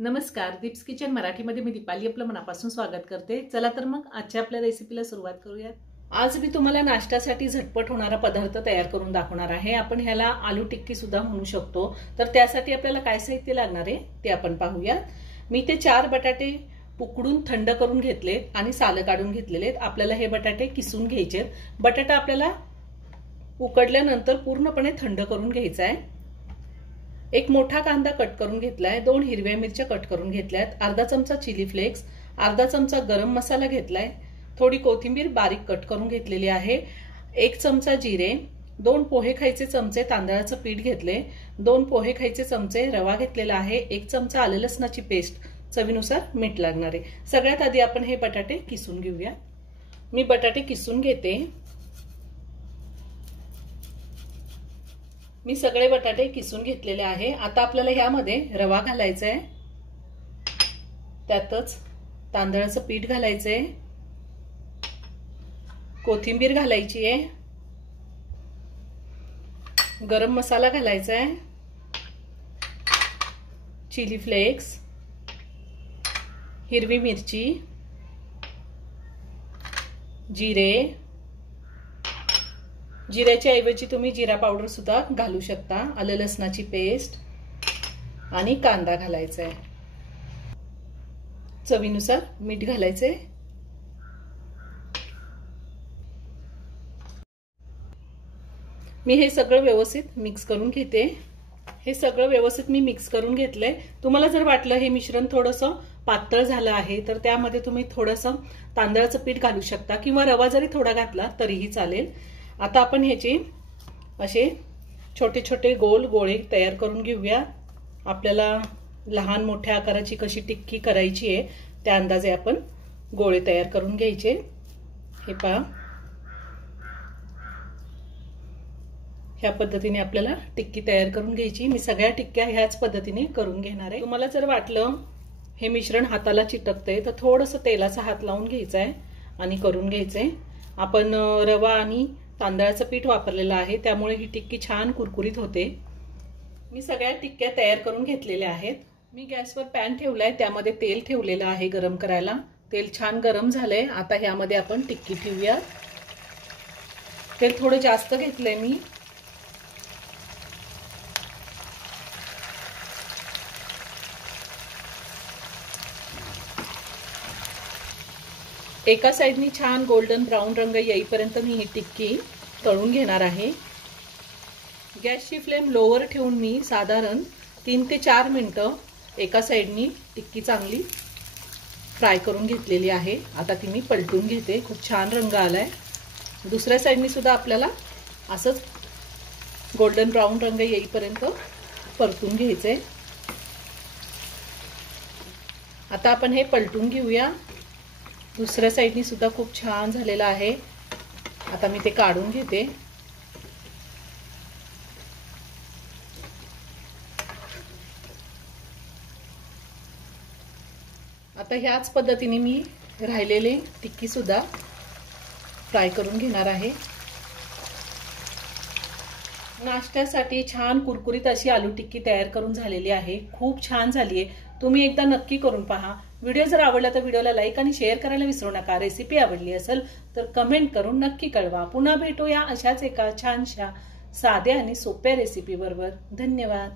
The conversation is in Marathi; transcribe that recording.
नमस्कार, दीप्स किचन मराठीमध्ये मी दीपाली आपलं मनापासून स्वागत करते। चला तर मग आजच्या आपल्या रेसिपीला सुरुवात करूयात। आज मी तुम्हाला नाश्त्यासाठी झटपट होणारा पदार्थ तयार करून दाखवणार आहे। आपण ह्याला आलू टिक्की सुद्धा म्हणू शकतो। तर त्यासाठी आपल्याला काय साहित्य लागणार आहे ते आपण पाहूयात। मी ते 4 बटाटे उकडून थंड करून घेतलेत आणि साल काढून घेतलेले। आपल्याला हे बटाटे किसून घ्यायचे। बटाटा आपल्याला उकडल्यानंतर पूर्णपणे थंड करून घ्यायचा आहे। एक मोठा कांदा कट करून घेतलाय, 2 हिरव्या मिरच्या कट करून घेतल्यात, अर्धा चमचा चिली फ्लेक्स, अर्धा चमचा गरम मसाला घेतलाय, थोडी कोथिंबीर बारीक कट करून घेतलेली आहे, 1 चमचा जिरे, 2 पोहे खायचे चमचे तांदळाचं पीठ घेतले, 2 पोहे खायचे चमचे रवा घेतलेला आहे, 1 चमचा आले लसणाची पेस्ट, चवीनुसार मीठ लागणार आहे। सगळ्यात आधी आपण हे बटाटे किसून घेऊया। मी बटाटे किसून घेते। मी सगळे बटाटे किसून घेतलेले आहे। आता आपल्याला ह्यामध्ये रवा घालायचा आहे, त्यातच तांदळाचं पीठ घालायचं आहे, कोथिंबीर घालायची आहे, गरम मसाला घालायचा आहे, चिली फ्लेक्स, हिरवी मिरची, जिरे, जिऱ्याच्या ऐवजी तुम्ही जिरा पावडर सुद्धा घालू शकता, आलं लसणाची पेस्ट आणि कांदा घालायचा आहे, चवीनुसार मीठ घालायचे। मी हे सगळं व्यवस्थित मिक्स करून घेते। हे सगळं व्यवस्थित मी मिक्स करून घेतलंय। तुम्हाला जर वाटलं हे मिश्रण थोडंसं पातळ झालं आहे तर त्यामध्ये तुम्ही थोडंसं तांदळाचं पीठ घालू शकता किंवा रवा जरी थोडा घातला तरीही चालेल। आता आपण ह्याचे असे छोटे छोटे गोल गोळे तयार करून घेऊया। आपल्याला लहान मोठ्या आकाराची कशी टिक्की करायची आहे त्या अंदाजे आपण गोळे तयार करून घ्यायचे। हे पहा, ह्या पद्धतीने आपल्याला टिक्की तयार करून घ्यायची। मी सगळ्या टिक्क्या ह्याच पद्धतीने करून घेणार आहे। तुम्हाला जर वाटलं हे मिश्रण हाताला चिटकतंय तर थोडंसं तेलाचा हात लावून घ्यायचा आहे आणि करून घ्यायचंय। आपण रवा आणि तांदळाचं पीठ वापरलेलं आहे त्यामुळे ही टिक्की छान कुरकुरीत होते। मी सगळ्या टिक्क्या तयार करून घेतलेल्या आहेत। मी गॅसवर पॅन ठेवलाय, त्यामध्ये तेल ठेवलेलं आहे गरम करायला। तेल छान गरम झालंय। आता ह्यामध्ये आपण टिक्की ठेवूया। तेल थोडं जास्त घेतलंय मी। एका साइडनी छान गोल्डन ब्राउन रंग येईपर्यंत मी ही टिक्की तळून घेणार आहे। गॅसची फ्लेम लोवर ठेवून मी साधारण 3 ते 4 मिनिटं एका साइडनी टिक्की चांगली फ्राय करून घेतलेली आहे। आता ती मी पलटून घेते। खूप छान रंग आलाय। दुसऱ्या साइडनी सुद्धा आपल्याला असंच गोल्डन ब्राउन रंग येईपर्यंत परतून घ्यायचंय। आता आपण हे पलटून घेऊया। दुसऱ्या साइडनी सुद्धा खूप छान झालेला आहे। आता मी ते काढून घेते। आता ह्याच पद्धतीने मी राहिलेले टिक्की सुद्धा फ्राय करून घेणार आहे। नाश्त्यासाठी छान कुरकुरीत अशी आलू टिक्की तयार करून झालेली आहे। खूप छान झाली आहे। तुम्ही एकदा नक्की करून पहा। व्हिडिओ जर आवडला तर व्हिडिओला लाईक आणि शेअर करायला विसरू नका। रेसिपी आवडली असेल तर कमेंट करून नक्की कळवा। पुन्हा भेटूया अशाच एका छानशा साध्या आणि सोप्या रेसिपी बरोबर। धन्यवाद।